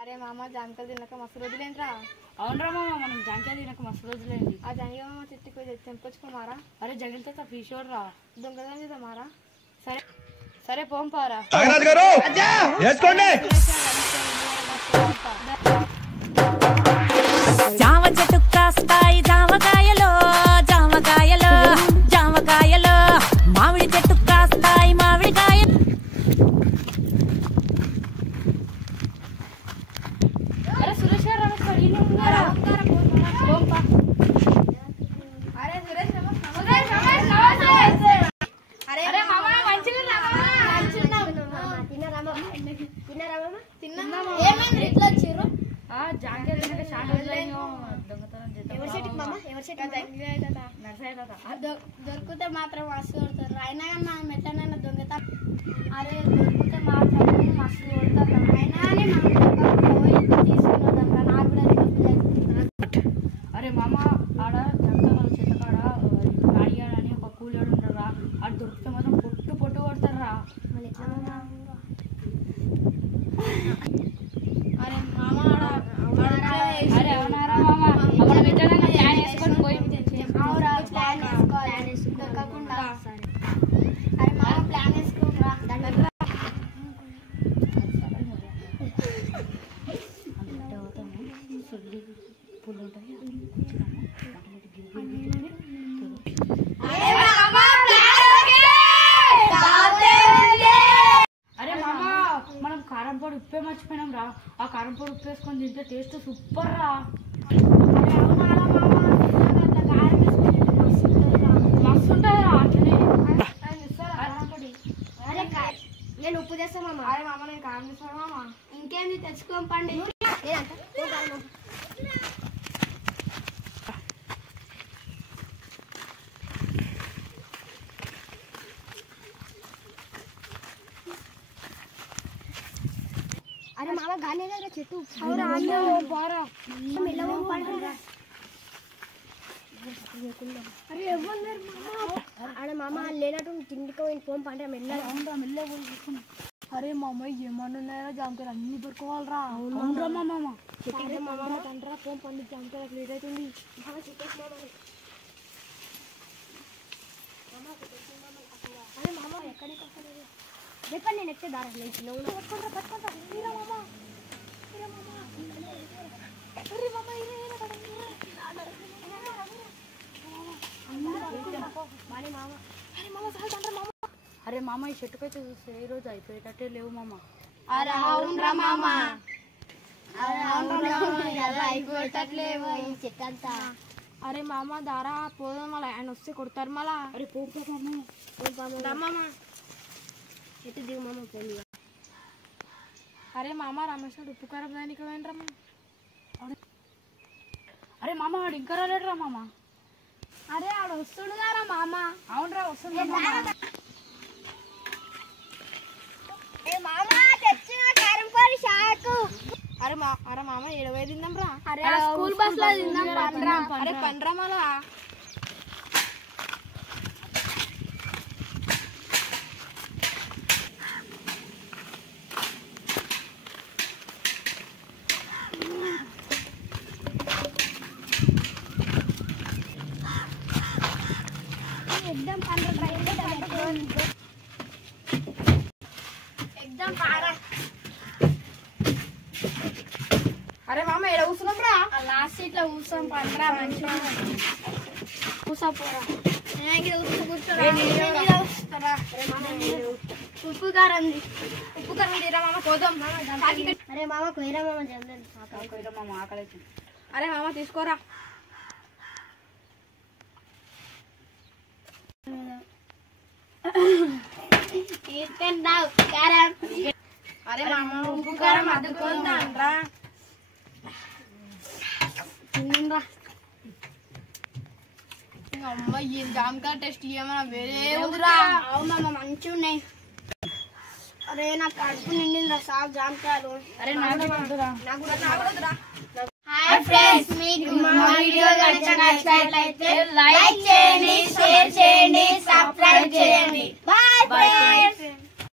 అరే మామ జాంకాయలు తినక మస్తు రోజులేంట్రా. అవునరా మామ, మనం జాంకాయలు తినక మస్తు రోజులేంది. ఆ జాంకాయ మామ చెట్టుకు తెంపొచ్చుకోమారా. అరే జగిలితే ఫీషోడ్రా, దొంగతనం చేద్దామారా. సరే సరే పోంపారా. జామ చెట్టు కాస్తాయి జామకాయలో జామకాయలో జామకాయలో, మామిడి చెట్టు కాస్తాయి మామిడికాయ. అరే సురేష్ గారు జాంకాయలు తినక చాలా రోజులైందో. దొంగతనం దొరికితే మాత్రం మస్తు కొడతారు. అయినా కానీ మనం ఎట్లనైనా దొంగతనం. అరే దొరికితే మాత్రం మస్తు కొడతారు. అయినా కానీ మనం తీసుకున్నదమ్మా నాకు కూడా అరే మామ, ఆడ జాంకాయలు చెట్ల కాడ కాడియాడని ఒక కూలివాడు ఉంటారా, ఆడు దొరికితే మాత్రం పొట్టు పొట్టు కొడతారా. అరే మామ అరే అవునారా మామ, అప్పుడు పెట్టడానికి ప్లాన్ వేసుకొని పోయి ప్లాన్ వేసుకోవాలి దొరకకుండా. అరే మామ ప్లాన్ వేసుకోరా. అరే మామ, మనం కారం పొడి ఉప్పే మర్చిపోయినాం రా. ఆ కారం పొడి ఉప్పు వేసుకొని తింటే టేస్ట్ సూపర్ రా. మస్తు ఉంటుంది రా. అట్లనే నేను ఉప్పు చేస్తాను మామ. అరే మామ నేను కారం చేస్తాను మామ. ఇంకేంది తెచ్చుకోం పండి. అరే మామ గానే కదా చెట్టు. అరే ఎవరు అరే మామ లేనట్టు తిండికి ఫోన్ పంట మెల్ల. అరే మామ ఏమన్నా ఉన్నాయో జామకాయలు అన్ని దొరుకోవాలరా. అవునరా మామ. చెట్టు మామ తండ్రా ఫోన్ పండి జామకాయలకు లేట్ అవుతుంది. అరే మామ ఎక్కడికి వస్తలేదు. ఎక్కడ నేను ఎక్కే దారా పట్టుకుంటా అరే మామ, ఈ చెట్టుకైతే చూస్తే ఈ రోజు అయిపోయేటట్టే లేవు మామ. అరే అవునరా మామ, అయిపోయేటట్లేవు ఈ చెట్టు అంతా. అరే మామ దారా పోదాం, మళ్ళీ ఆయన వస్తే కొడతారు మళ్ళా. అరే పోతా మామ ఎటు దిగు మామ పోయి. అరే మామ రమేష్ ఉప్పు కారం దానికి పోయినరా. అరే మామ, వాడు ఇంకా రాలేడురా మామ. అరే ఆడ వస్తుడు గారా మామ. అవునరా వస్తుంది. అరే మామ 20 తిందాం రా. అరే స్కూల్ బస్ లో తిందాం పండ్రా. అరే పండ్రా మళ్ళా. एकदम पारा. అరే మామ ఎడ కూర్చున్నాం రా. లాస్ట్ సీట్ లో కూర్చోం పండ్రా మంచిగా కూర్చో పోరా. ఉప్పు కారం తీరా మామ పోదాం. అరే మామ కొయ్యరా మామ మామ ఆకలి. అరే మామ తీసుకోరా. అరే మామ ఉప్పు కారం అద్దుకుందా తిందా. అమ్మ ఈ జామకాయ టేస్ట్ ఏమన్నా వేరే ఉందిరా. అవునమ్మా మంచిగా ఉన్నాయి. అరే నాకు కడుపు నిండిందిరా సాగు జామకాయలు. అరే నాకు వద్దురా. హాయ్ ఫ్రెండ్స్, మీకు మా వీడియో నచ్చినట్లయితే లైక్ చేయండి, షేర్ చేయండి, సబ్స్క్రైబ్ చేయండి. Bye friends.